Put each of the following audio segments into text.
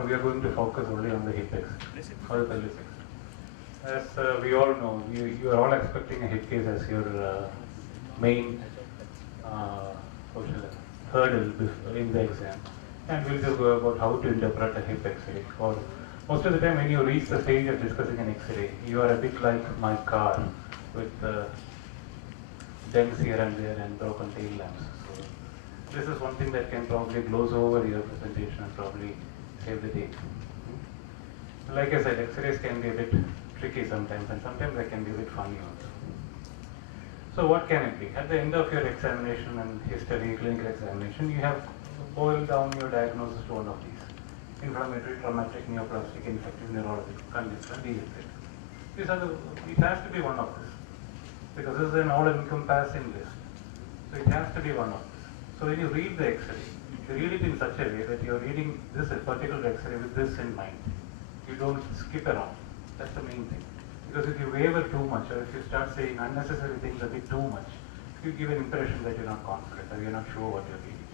we are going to focus only on the hip X or the pelvis X. As we all know, you are all expecting a hip case as your main social hurdle in the exam, and we'll just go about how to interpret a hip X-ray. Or most of the time, when you reach the stage of discussing an X-ray, you are a bit like my car with dents here and there and broken tail lamps. So this is one thing that can probably gloss over your presentation and probably save the day. Like I said, X-rays can be a bit tricky sometimes, and sometimes they can be a bit funny also. So what can it be? At the end of your examination and history, clinical examination, you have boiled down your diagnosis to one of these: inflammatory, traumatic, neoplastic, infective, neurologic, congestion, dehydrated. These are it has to be one of this, because this is an all-encompassing list. So it has to be one of this. So when you read the X-ray, you read it in such a way that you are reading this particular X-ray with this in mind. You don't skip around. That's the main thing. Because if you waver too much, or if you start saying unnecessary things a bit too much, you give an impression that you're not confident or you're not sure what you're reading.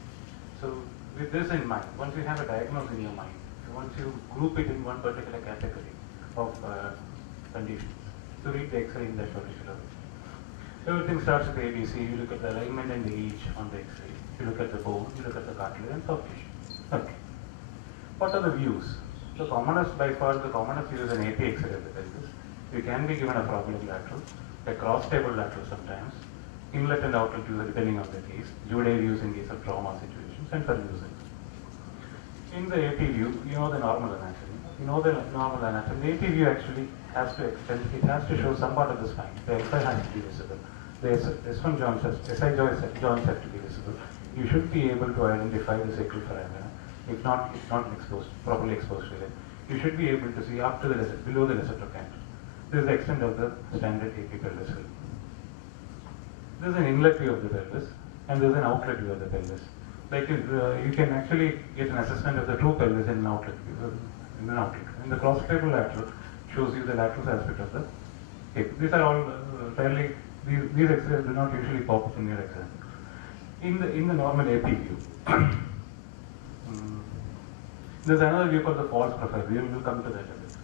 So with this in mind, once you have a diagnosis in your mind, once you group it in one particular category of conditions, to read the X-ray in that particular way. Everything starts with ABC. You look at the alignment and the age on the X-ray. You look at the bone, you look at the cartilage and soft tissue. Okay. What are the views? The commonest, by far, the commonest view is an AP X-ray of the pelvis. You can be given a problem lateral, a cross-table lateral sometimes, inlet and outlet views depending on the case, Jude views in case of trauma situations, and perlusion. In the AP view, you know the normal anatomy. You know the normal anatomy. The AP view actually has to extend, it has to show some part of the spine. The XI has to be visible. The S1 joints, SI joints have to be visible. You should be able to identify the sacral foramina. If not exposed, properly exposed to it. You should be able to see up to the below the lesser cantle. This is the extent of the standard AP pelvis. This is an inlet view of the pelvis, and this is an outlet view of the pelvis. Like you can actually get an assessment of the true pelvis in an outlet view. In the cross-table lateral shows you the lateral aspect of the hip. These are all fairly. These X-rays do not usually pop up in your exam. In the normal AP view, there's another view called the false profile view. We'll come to that a bit.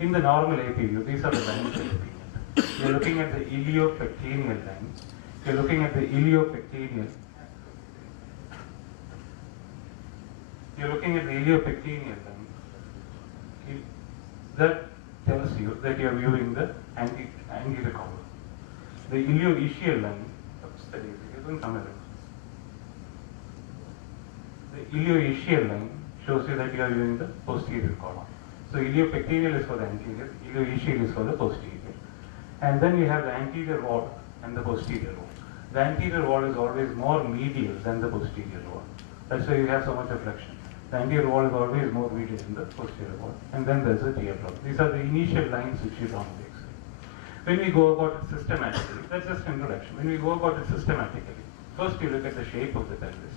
In the normal AP view, these are the lines you're looking at. You're looking at the iliopectineal line. You're looking at the iliopectineal. You're looking at the iliopectineal line. That tells you that you're viewing the anterior column. The ilioischial line. The ilioischial line shows you that you are viewing the posterior column. So iliopectineal is for the anterior, ilioischial is for the posterior. And then you have the anterior wall and the posterior wall. The anterior wall is always more medial than the posterior wall. That's why you have so much reflection. The anterior wall is always more medial than the posterior wall. And then there's a teardrop. These are the initial lines which you draw on the X-ray. When we go about it systematically, that's just introduction. When we go about it systematically, first you look at the shape of the pelvis,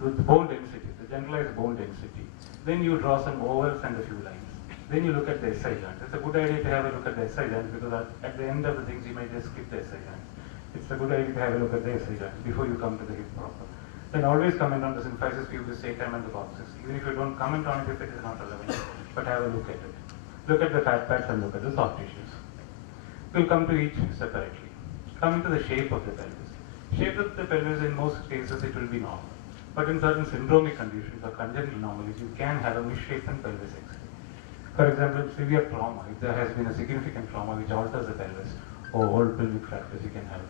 with the bone density, the generalized bone density. Then you draw some ovals and a few lines. Then you look at the SI joint. It's a good idea to have a look at the SI joint because at the end of the things you might just skip the SI joint. It's a good idea to have a look at the SI joint before you come to the hip proper. Then always comment on the symphysis pubis, sacrum and the coccyx. Even if you don't comment on it if it is not relevant, but have a look at it. Look at the fat pads and look at the soft tissues. We'll come to each separately. Coming to the shape of the pelvis. Shape of the pelvis in most cases it will be normal. But in certain syndromic conditions or congenital anomalies, you can have a misshapen pelvis X-ray. For example, severe trauma, if there has been a significant trauma which alters the pelvis, or old pelvic fractures you can have,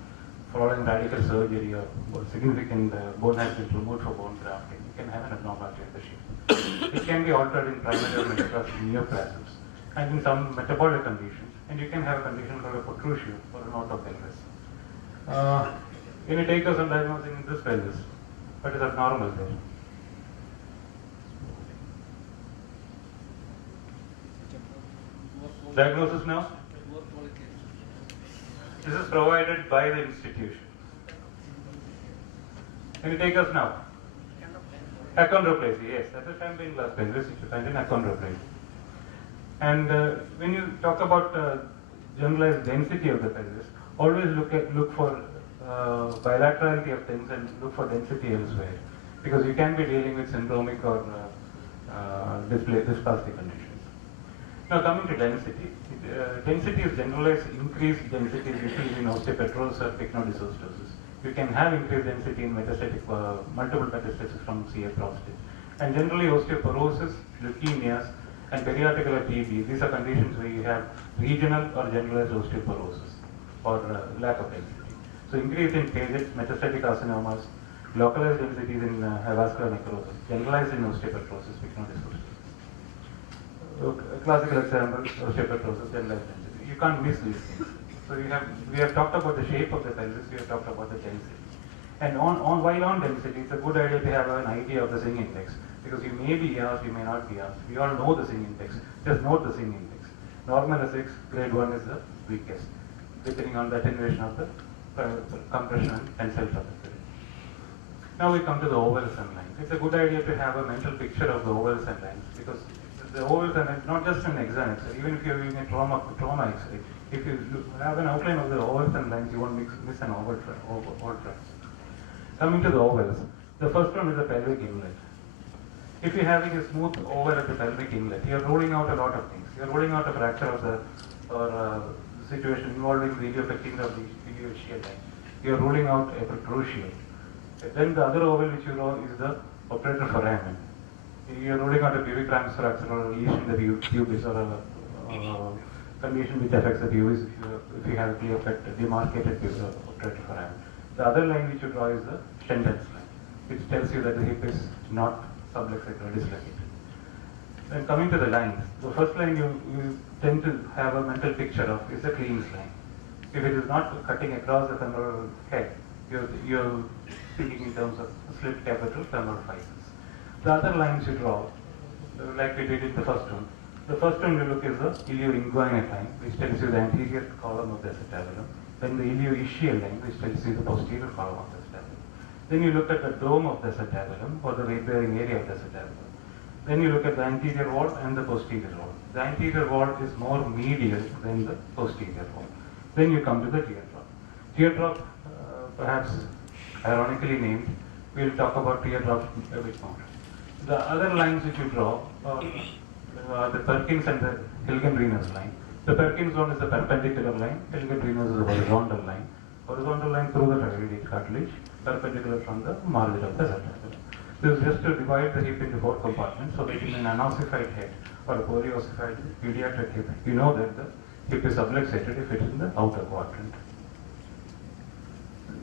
following radical surgery or significant bone has been removed for bone grafting, you can have an abnormality of the shape. It can be altered in primary or metastatic neoplasms and in some metabolic conditions, and you can have a condition called a protrusion or an autopelvis. When you take us on diagnosing this pelvis, what is abnormal there? Diagnosis now? This is provided by the institution. Can you take us now? Achondroplasia, yes, that's a champagne glass pelvis which you find in achondroplasia. And when you talk about generalized density of the pelvis, always look for bilaterality of things and look for density elsewhere. Because you can be dealing with syndromic or dysplastic conditions. Now coming to density. Density is generalized increased density is usually in osteopetrosis or pycnodysostiosis. You can have increased density in metastatic, multiple metastasis from CA prostate. And generally osteoporosis, leukemias, and periarticular TB, these are conditions where you have regional or generalized osteoporosis or lack of density. So increase in phages, metastatic carcinomas, localized densities in vascular necrosis, generalized in osteopetrosis, pycnodysostiosis. Classical example, osteopetrosis, generalized density. You can't miss these things. So we have talked about the shape of the pelvis, we have talked about the density. And while on density, it's a good idea to have an idea of the Singh index, because you may be asked, you may not be asked. We all know the Singh index. Just note the Singh index. Normal is 6, grade 1 is the weakest, depending on the attenuation of the compression and tensile trajectory. Now we come to the ovals and lines. It's a good idea to have a mental picture of the ovals and lines, because the ovals and lines, not just an exam X-ray, even if you're using a trauma X-ray, if you have an outline of the ovals and lines, you won't miss an oval track. Coming to the ovals, the first one is the pelvic inlet. If you're having a smooth oval at the pelvic inlet, you're ruling out a lot of things. You're ruling out a fracture of the situation involving the iliopectin of the ilioischial line. You're ruling out a protrusion. Then the other oval which you roll is the operator foramen. You're ruling out a pubic ramus fracture or a lesion in the pubis or a condition which affects the pubis if you have a clear-cut demarcated operator foramen. The other line which you draw is the tendons line, which tells you that the hip is not subluxated or dislocated. Then coming to the lines, the first line you tend to have a mental picture of is the Kleene line. If it is not cutting across the femoral head, you're thinking in terms of slit capital femoral physis. The other lines you draw, like we did in the first one, you look is the ilioinguinal line, which tells you the anterior column of the acetabulum. Then the ilioischial line, which tells you the posterior column of the acetabulum. Then you look at the dome of the acetabulum, or the weight-bearing area of the acetabulum. Then you look at the anterior wall and the posterior wall. The anterior wall is more medial than the posterior wall. Then you come to the teardrop. Teardrop, perhaps ironically named, we'll talk about teardrops a bit more. The other lines which you draw are the Perkins and the Hilgenriner's line. The Perkins one is the perpendicular line, Hilgenriner's is the horizontal line. Horizontal line through the triglyceride cartilage, perpendicular from the margin of the acetabulum. This is just to divide the hip into 4 compartments, so that in an anossified head or a polyossified pediatric hip, you know that the hip is subluxated if it is in the outer quadrant.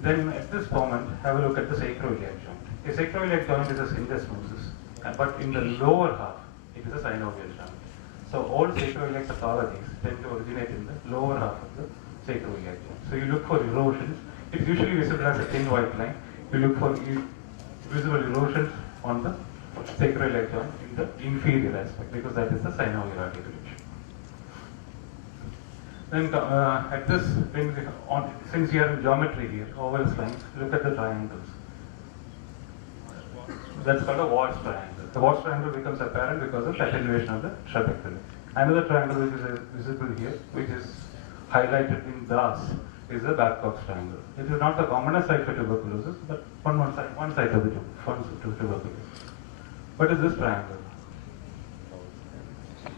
Then at this moment, have a look at the sacroiliac joint. A sacroiliac joint is a syndesmosis, but in the lower half, it is a synovial joint. So all sacroiliac pathologies tend to originate in the lower half of the sacroiliac joint. So you look for erosions. It's usually visible as a thin white line. You look for visible erosions on the sacroiliac joint in the inferior aspect, because that is the synovial articulation. Then at this, since you are in geometry here, oval lines, look at the triangles. That's called a Watts triangle. The Watts triangle becomes apparent because of attenuation of the trajectory. Another triangle which is visible here, which is highlighted in DAS, is the Babcock's triangle. It is not the commonest site for tuberculosis, but one site of the tuberculosis. What is this triangle?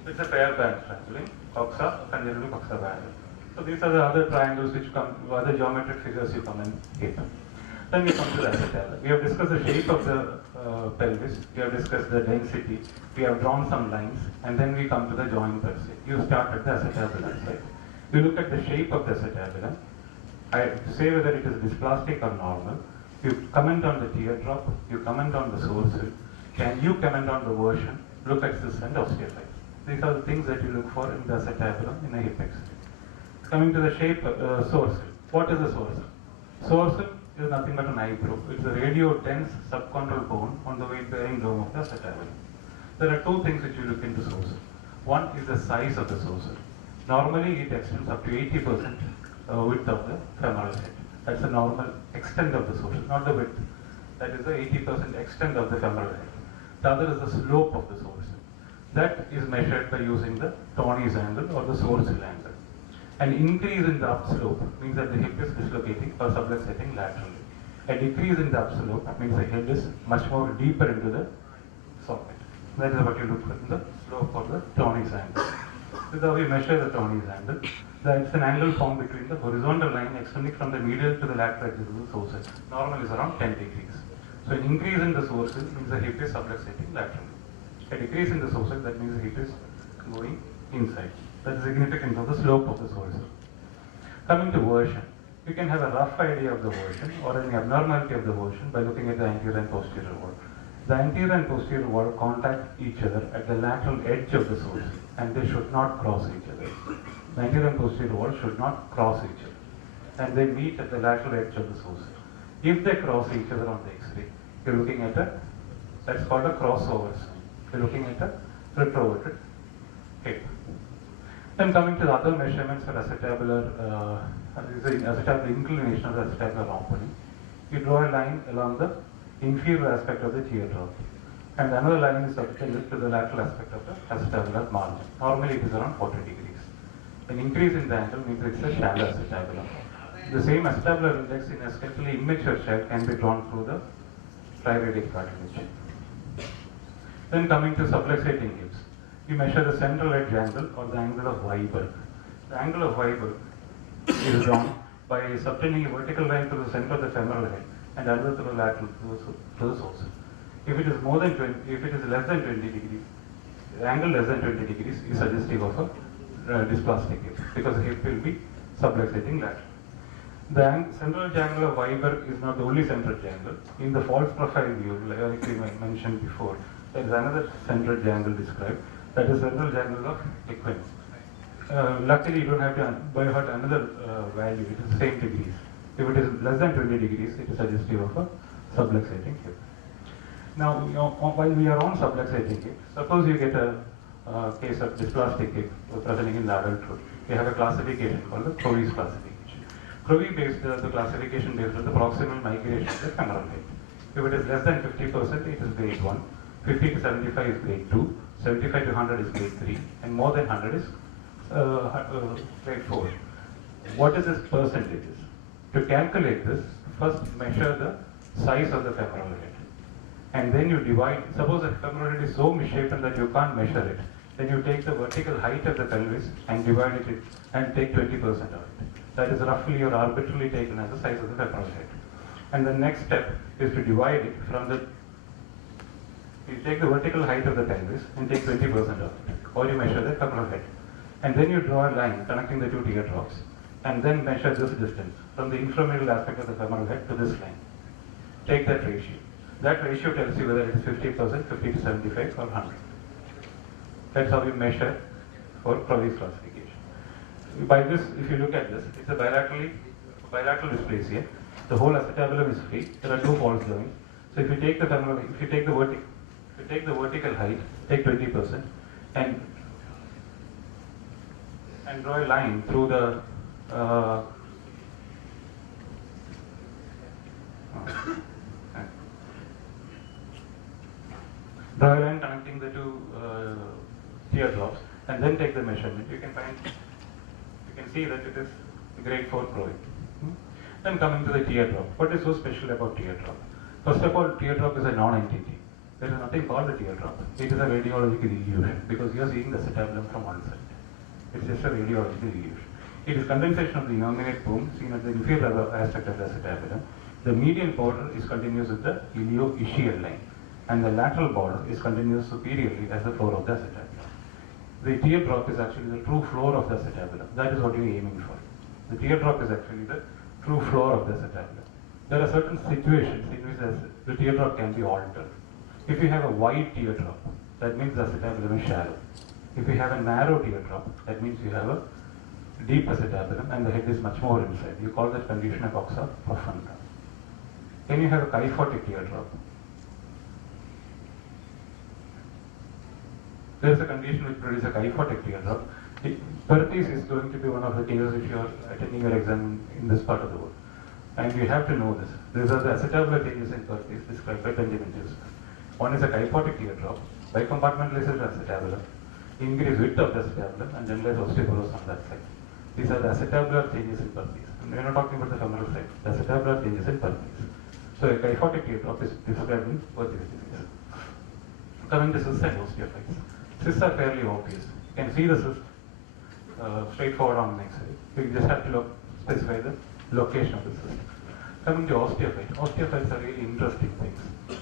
It's a pair band triangle, coxa, congenital coxa band. So these are the other triangles which come, other geometric figures you come in here. Then we come to the acetabulum. We have discussed the shape of the pelvis, we have discussed the density, we have drawn some lines, and then we come to the joint per se. You start at the acetabulum side. You look at the shape of the acetabulum, I say whether it is dysplastic or normal, you comment on the teardrop, you comment on the source, can you comment on the version, look at this and osteophyte. These are the things that you look for in the acetabulum in a hip X-ray. Coming to the shape, source. What is the source? Source is nothing but an eyebrow. It's a radio-dense subchondral bone on the weight-bearing dome of the acetabulum. There are 2 things which you look into source. One is the size of the source. Normally, it extends up to 80% width of the femoral head. That's the normal extent of the source, not the width. That is the 80% extent of the femoral head. The other is the slope of the source. That is measured by using the Tony's angle or the sourcil angle. An increase in the upslope means that the hip is dislocating or subluxating laterally. A decrease in the upslope means the head is much more deeper into the socket. That is what you look for in the slope of the Tony's angle. This is how we measure the Tony's angle. That's an angle formed between the horizontal line extending from the medial to the lateral edges of the sources. Normal is around 10 degrees. So an increase in the sources means the hip is subluxating laterally. A decrease in the sources, that means the hip is going inside. That's the significance of the slope of the sources. Coming to version, you can have a rough idea of the version or any abnormality of the version by looking at the anterior and posterior wall. The anterior and posterior wall contact each other at the lateral edge of the source, and they should not cross each other. The anterior and posterior wall should not cross each other, and they meet at the lateral edge of the source. If they cross each other on the X-ray, you're looking at that's called a crossover sign. You're looking at a retroverted hip. Then coming to the other measurements for acetabular, acetabular inclination of the acetabular opening, you draw a line along the inferior aspect of the teardrop, and another line is subtended to the lateral aspect of the acetabular margin. Normally it is around 40 degrees. An increase in the angle means it's a shallow acetabulum. The same acetabular index in a skeletally immature child can be drawn through the triradial cartilage. Then coming to subluxating hips, you measure the central edge angle or the angle of Weiberg. The angle of Weiberg is drawn by subtending a vertical line to the center of the femoral head and another to the lateral to the source. If it is more than 20, if it is less than 20 degrees, the angle less than 20 degrees is suggestive of a dysplastic hip because the hip will be subluxating laterally. The central angle of Weiberg is not the only central angle. In the false profile view, like we mentioned before, there is another central angle described, that is central angle of Equens. Luckily, you don't have to by heart another value, it is the same degrees. If it is less than 20 degrees, it is suggestive of a subluxating hip. Now, while we are on subluxating hip, suppose you get a case of dysplastic hip presenting in the adulthood. We have a classification called the Crowley's classification. Crowley based the classification based on the proximal migration of the femoral head. If it is less than 50%, it is grade 1. 50 to 75 is grade 2. 75 to 100 is grade 3. And more than 100 is grade 4. What is this percentages? To calculate this, first measure the size of the femoral head. And then you divide, suppose the femoral head is so misshapen that you can't measure it, then you take the vertical height of the pelvis and divide it and take 20% of it. That is roughly or arbitrarily taken as the size of the femoral head. And the next step is to divide it from the, you take the vertical height of the pelvis and take 20% of it, or you measure the femoral head. And then you draw a line connecting the two teardrops, and then measure this distance from the inframiddle aspect of the femoral head to this line. Take that ratio. That ratio tells you whether it is 50%, 50 to 75, or 100. That's how we measure for Crowley's classification. By this, if you look at this, it's a bilateral dysplasia. The whole acetabulum is free. There are two false joints. So if you take the femoral, if you take the vertical height, take 20%, and draw a line through the draw a line connecting the two teardrops, and then take the measurement. You can see that it is grade 4 Crowley. Then coming to the teardrop. What is so special about teardrop? First of all, teardrop is a non-entity. There is nothing called a teardrop. It is a radiological illusion because you are seeing the acetabulum from one side. It's just a radiological illusion. It is condensation of the innominate bone seen at the inferior aspect of the acetabulum. The medial border is continuous with the ilio-ischial line, and the lateral border is continuous superiorly as the floor of the acetabulum. The teardrop is actually the true floor of the acetabulum. That is what we are aiming for. The teardrop is actually the true floor of the acetabulum. There are certain situations in which the teardrop can be altered. If you have a wide teardrop, that means the acetabulum is shallow. If you have a narrow teardrop, that means you have a deep acetabulum and the head is much more inside. You call that condition a coxa profunda. Then you have a kyphotic teardrop. There is a condition which produces a kyphotic teardrop. Perthes is going to be one of the cases if you are attending your exam in this part of the world. And you have to know this. These are the acetabular changes in Perthes described by Benjamin Joseph. One is a kyphotic teardrop, bicompartmentalized acetabulum, increased width of the acetabulum, and generalized osteoporosis on that side. These are the acetabular changes in Perthes. And we are not talking about the femoral side. The acetabular changes in Perthes. So a kyphotic teardrop is described in both these diseases. Coming to cysts and osteophytes. Cysts are fairly obvious. You can see the cyst straightforward on the X-ray. You just have to specify the location of the cyst. Coming to osteophyte. Osteophytes are really interesting things.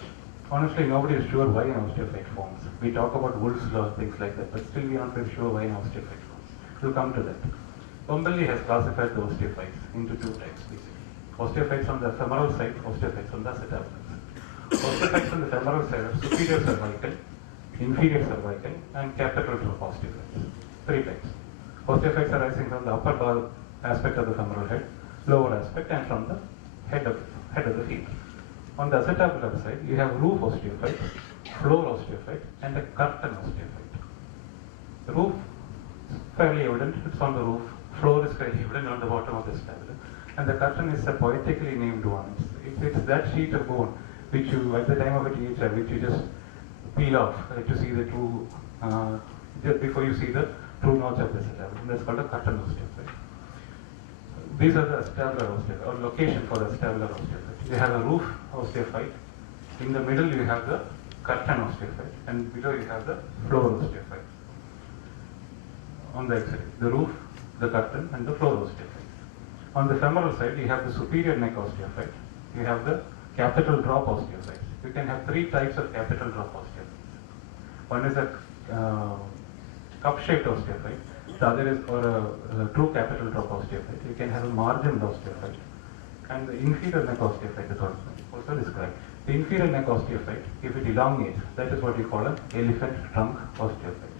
Honestly, nobody is sure why an osteophyte forms. We talk about Wolff's law, things like that, but still we are not very sure why an osteophyte forms. We'll come to that. Bombelli has classified the osteophytes into two types, basically. Osteophytes on the femoral side, osteophytes on the acetabular. Osteophytes on the femoral side are superior cervical, inferior cervical, and capital drop osteophytes. Three types. Osteophytes arising from the upper ball aspect of the femoral head, lower aspect, and from the head of the feet. On the acetabular side, you have roof osteophyte, floor osteophyte, and a curtain osteophyte. The roof is fairly evident, it's on the roof. Floor is fairly evident on the bottom of the acetabular. And the curtain is a poetically named one. It's that sheet of bone which you, at the time of a THR, which you just peel off to see the true, just before you see the true notch of the acetabular. That's called a curtain osteophyte. These are the acetabular osteophyte, or location for the acetabular osteophyte. You have a roof osteophyte. In the middle, you have the curtain osteophyte, and below you have the floor osteophyte. On the X-ray, the roof, the curtain, and the floor osteophyte. On the femoral side, you have the superior neck osteophyte. You have the capital drop osteophytes. You can have three types of capital drop osteophytes. One is a cup-shaped osteophyte. The other is a true capital drop osteophyte. You can have a margined osteophyte. And the inferior neck osteophyte is also described. The inferior neck osteophyte, if it elongates, that is what we call an elephant trunk osteophyte.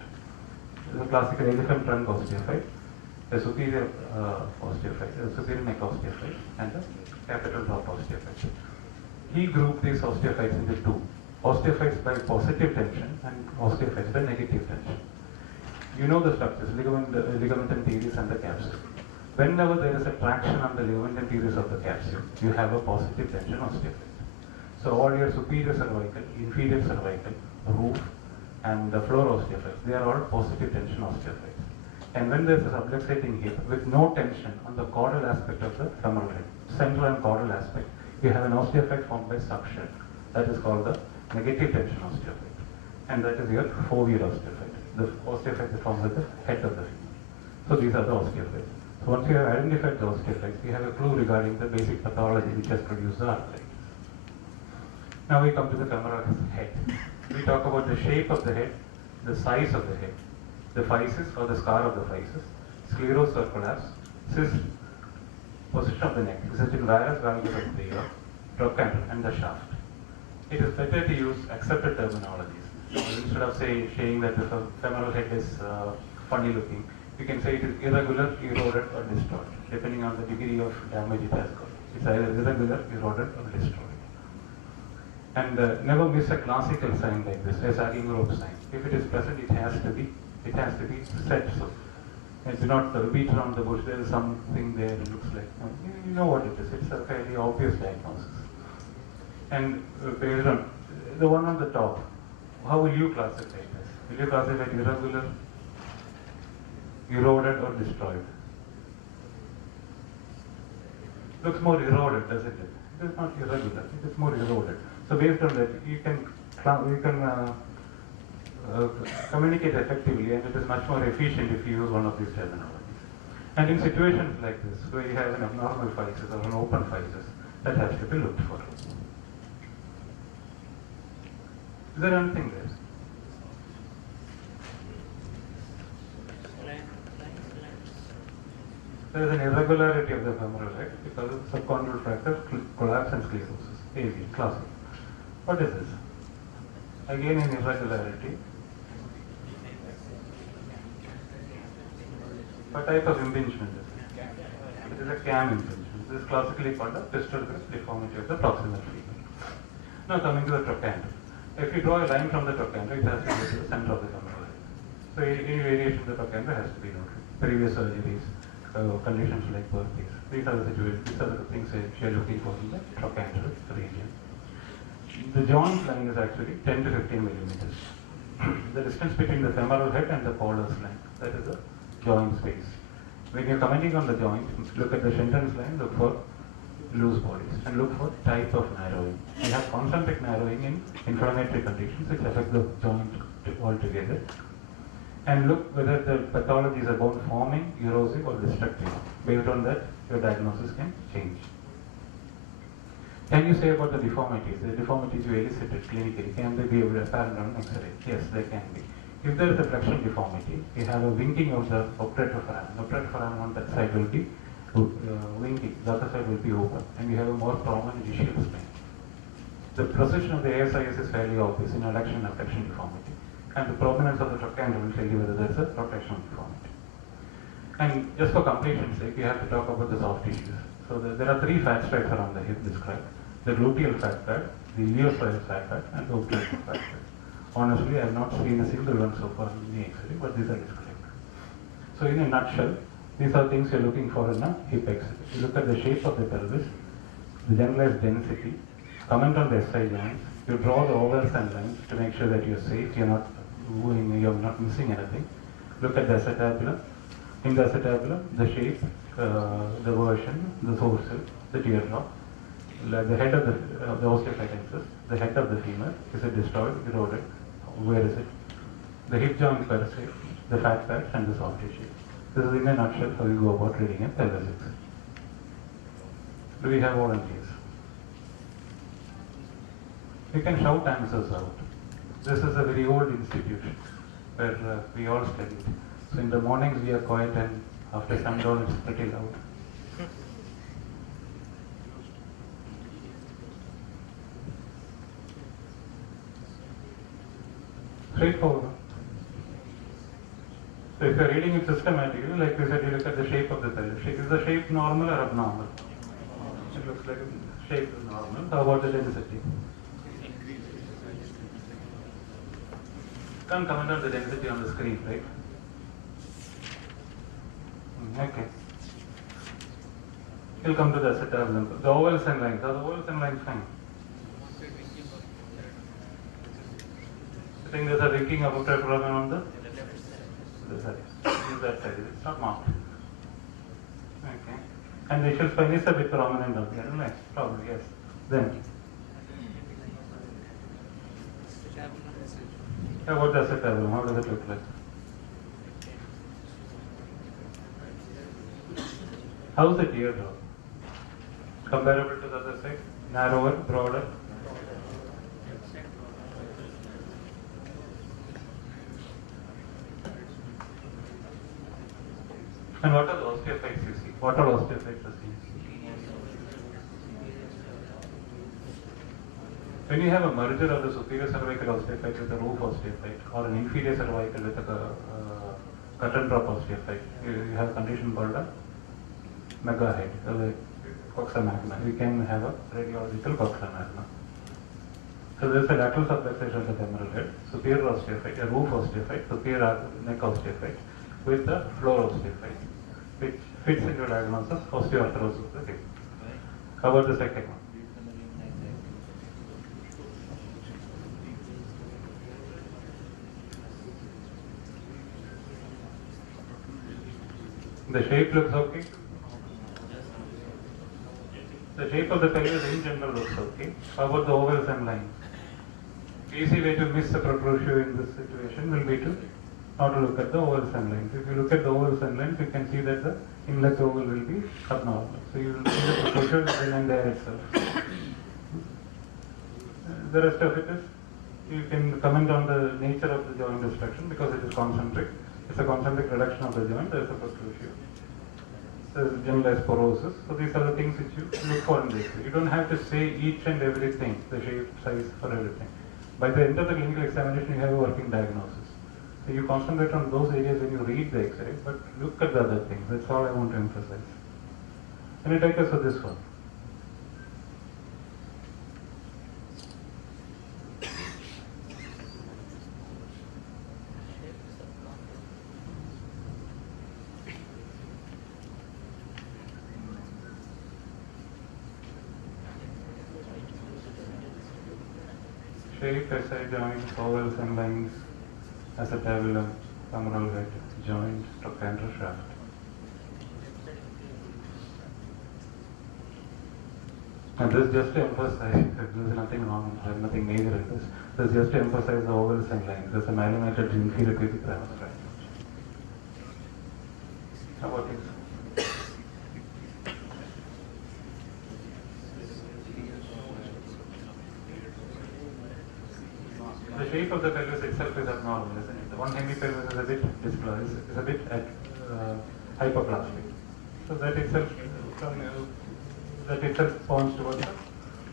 This is a classical elephant trunk osteophyte, a superior osteophyte, a superior neck osteophyte, and a capital drop osteophyte. He grouped these osteophytes into two: osteophytes by positive tension and osteophytes by negative tension. You know the structures, ligamentum teres and the capsule. Whenever there is a traction on the ligamentum teres of the capsule, you have a positive tension osteophyte. So all your superior cervical, inferior cervical, roof, and the floor osteophytes, they are all positive tension osteophytes. And when there is a subluxating hip with no tension on the caudal aspect of the femoral head, central and caudal aspect, you have an osteophyte formed by suction. That is called the negative tension osteophyte. And that is your foveal osteophyte. The osteophyte is formed at the head of the femur. So these are the osteophytes. So once you have identified the osteophytes, you have a clue regarding the basic pathology which has produced the arthritis. Now we come to the femoral head. We talk about the shape of the head, the size of the head, the physis or the scar of the physis, sclerose or collapse, cyst, position of the neck, this is in varus valgus of the ear, trochanter, and the shaft. It is better to use accepted terminologies. Instead of saying that the femoral head is funny looking, you can say it is irregular, eroded, or destroyed, depending on the degree of damage it has got. It's either irregular, eroded, or destroyed. And never miss a classical sign like this, a sagging rope sign. If it is present, it has to be set so. And do not beat around the bush. There is something there that looks like, you know what it is. It's a fairly obvious diagnosis. And based on the one on the top, how will you classify this? Will you classify it irregular, eroded, or destroyed? Looks more eroded, doesn't it? It is not irregular. It is more eroded. So based on that, you can communicate effectively, and it is much more efficient if you use one of these terminologies. And in situations like this, where you have an abnormal physis or an open physis, that has to be looked for. Is there anything there? There is an irregularity of the femoral head because of subcondylar fracture, collapse, and sclerosis. AV, classic. What is this? Again, an irregularity. What type of impingement is it? It is a cam impingement. This is classically called a pistol grip deformity of the proximal femur. Now coming to the trochanter. If you draw a line from the trochanter, it has to go to the center of the femoral head. So any variation of the trochanter has to be noted. Previous surgeries, conditions like birthdays. These are the situations, these are the things that you are looking for in the trochanter region. The joint line is actually 10 to 15 millimeters. The distance between the femoral head and the caudalus line, that is the joint space. When you're commenting on the joint, look at the Shenton's line, look for loose bodies, and look for type of narrowing. We have concentric narrowing in inflammatory conditions which affect the joint altogether. And look whether the pathologies are bone forming, erosive or destructive. Based on that, your diagnosis can change. Can you say about the deformities? The deformities you elicited clinically, can they be apparent on X-ray? Yes, they can be. If there is a flexion deformity, we have a winking of the obturator foramen. Obturator foramen on that side will be winking, the other side will be open, and we have a more prominent ischial spine. The position of the ASIS is fairly obvious in adduction and abduction deformity, and the prominence of the trochanter will tell you whether there is a rotational deformity. And just for completion's sake, we have to talk about the soft tissues. So there are three fat strips around the hip described: the gluteal fat pad, the iliopsoas fat pad, and the obturator fat pad. Honestly, I have not seen a single one so far in the X-ray, but these are described. So in a nutshell, these are things you're looking for in a hip X-ray. You look at the shape of the pelvis, the generalized density, comment on the SI joints, you draw the ovals and lines to make sure that you're safe, you're not moving, you're not missing anything. Look at the acetabulum. In the acetabulum, the shape, the version, the sources, the teardrop, the head of the osteophytensis, the head of the femur, is it destroyed, eroded, where is it? The hip joint per se, the fat pads and the soft tissue. This is in a nutshell how you go about reading a pelvis X-ray. Do we have volunteers? We can shout answers out. This is a very old institution where we all studied. So in the mornings we are quiet, and after sundown it's pretty loud. Straightforward. So if you are reading it systematically, like we said, you look at the shape of the pelvis. Is the shape normal or abnormal? It looks like the shape is normal. How about the density? Can't comment on the density on the screen, right? Okay. We'll come to the acetabulum. The ovals and lines. Are the ovals and lines fine? I think there's a rinking of obturator foramen on the side. Is that side? It's not marked. Okay. And the ischial spine is a bit prominent up here, right? Probably, yes. Then. What does acetabulum? How does it look like? How is the teardrop? Comparable to the other side? Narrower, broader? And what are the osteophytes you see? What are osteophytes you see? When you have a merger of the superior cervical osteophyte with a roof osteophyte, or an inferior cervical with a curtain drop osteophyte, you have a condition called a megahead, the coxa magna. We can have a radiological coxa magna. So there is a lateral subluxation of the femoral head, superior osteophyte, a roof osteophyte, superior neck osteophyte, with a floor osteophyte, which fits into a diagnosis of osteoarthrosis of the hip. How about the second one? The shape looks okay. The shape of the pelvis in general looks okay. How about the ovals and lines? Easy way to miss the protrusion in this situation will be to not look at the ovals and lines. If you look at the ovals and lines, you can see that the inlet oval will be abnormal. So you will see the protrusion then and there itself. The rest of it is, you can comment on the nature of the joint destruction because it is concentric. It's a concentric reduction of the joint, there is a protrusion. There is generalized porosis. So these are the things which you look for in the X-ray. You don't have to say each and everything, the shape, size, for everything. By the end of the clinical examination, you have a working diagnosis. So you concentrate on those areas when you read the X-ray, but look at the other things. That's all I want to emphasize. And you take us to this one. Shape, SI joints, ovals and lines, acetabulum, femoral head, joint, trochanter shaft. And this just to emphasize that there is nothing wrong, there is nothing major in this. This is just to emphasize the ovals and lines. There's a malformated inferior pubic ramus, right? How about this? The shape of the pelvis itself is abnormal, isn't it? The one hemipelvis is a bit displaced, is a bit hyperplastic. So that itself points towards a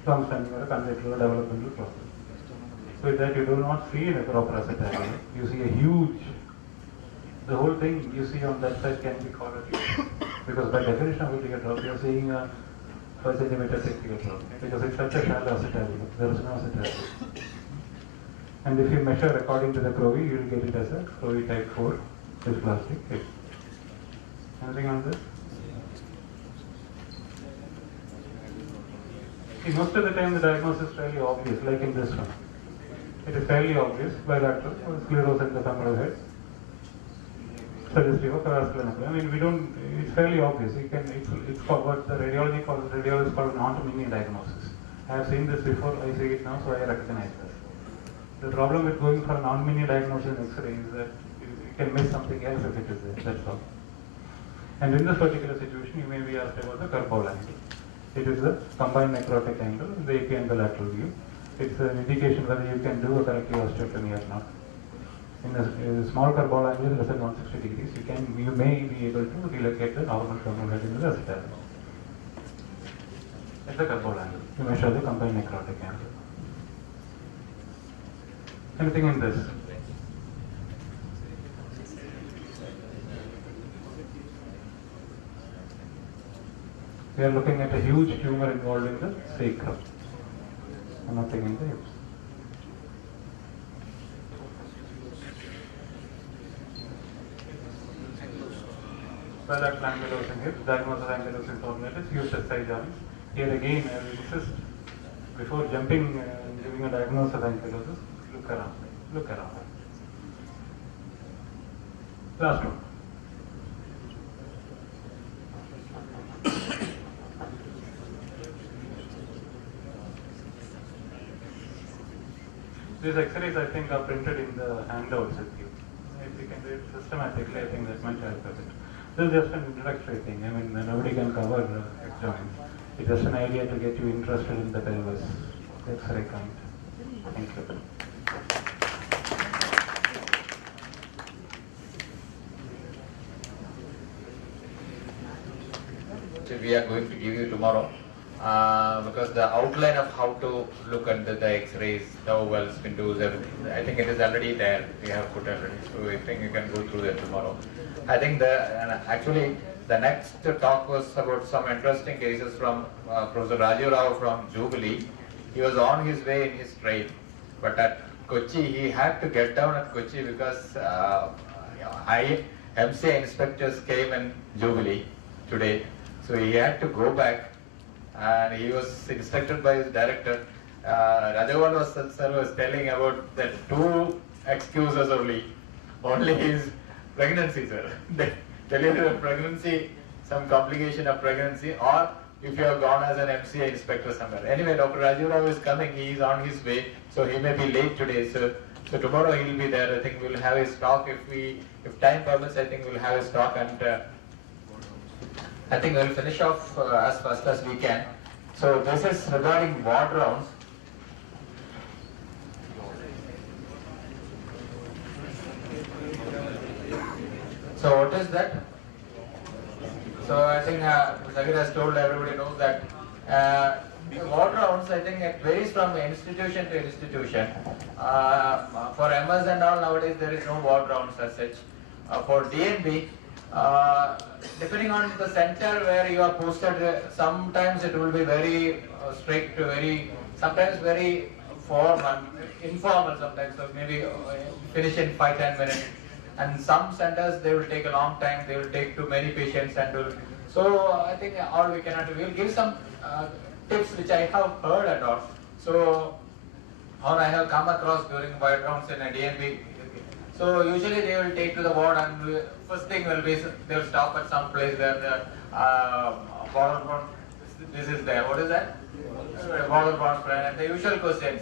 long-standing or a congenital developmental process. With that, you do not see a proper acetabular. You see a huge, the whole thing you see on that side can be called a tube. Because by definition of a teardrop, you are seeing a 5 centimeter thick teardrop. Because it's such a shallow acetabulum. There is no acetabulum. And if you measure according to the Crowley, you will get it as a Crowley type 4 dysplastic hip. Anything on this? See, most of the time the diagnosis is fairly obvious, like in this one. It is fairly obvious, bilateral, sclerosis in the femoral head. Suggestive of avascular. I mean, we don't, it's fairly obvious. It's called what the radiologists call a non-mini diagnosis. I have seen this before, I see it now, so I recognize this. The problem with going for a non-mini diagnosis in X-ray is that you can miss something else if it is there, that's all. And in this particular situation, you may be asked about the Kerpol angle. It is the combined necrotic angle, the AP and the lateral view. It's an indication whether you can do a corrective osteotomy or not. In a small Kerpol angle less than 160 degrees, you may be able to relocate the normal femoral head into the acetabulum. That's the Kerpol angle. You measure the combined necrotic angle. Anything in this? We are looking at a huge tumor involved in the sacrum. And nothing in the hips. Bilateral ankylosing hips, diagnosis ankylosing spondylitis, used as side joints. Here again, I will insist, before jumping and giving a diagnosis of ankylosis, look around. Look around. Last one. These X-rays, I think, are printed in the handouts with you. If you can do it systematically, I think that might help a bit. This is just an introductory thing. I mean, nobody can cover X joints. It's just an idea to get you interested in the pelvis X-ray kind. Thank you. We are going to give you tomorrow because the outline of how to look under the X-rays, the ovals, windows, everything, I think it is already there. We have put already, so I think you can go through that tomorrow. I think actually the next talk was about some interesting cases from Professor Raju Rao from Jubilee. He was on his way in his train, but at Kochi he had to get down at Kochi because MCA inspectors came in Jubilee today. So he had to go back, and he was instructed by his director. Rajagopalan was telling about the two excuses only his pregnancy, sir. Delivery of pregnancy, some complication of pregnancy, or if you have gone as an MCA inspector somewhere. Anyway, Dr. Raju Rao is coming, he is on his way, so he may be late today. So tomorrow he will be there. I think we will have his talk if time permits. I think we will have his talk, and I think we will finish off as fast as we can. So this is regarding ward rounds. So what is that? So I think Sagir has told everybody knows that ward rounds, I think it varies from institution to institution. For MS and all nowadays there is no ward rounds as such. For DNB, depending on the center where you are posted, sometimes it will be very strict, sometimes very informal sometimes, so maybe finish in 5-10 minutes. And some centers, they will take a long time, they will take too many patients, and so I think all we cannot do. We will give some tips which I have heard and all. So, or I have come across during ward rounds in a DNB. So usually they will take to the ward, and first thing will be they will stop at some place where the this is there. What is that? Water bonds, and the usual questions.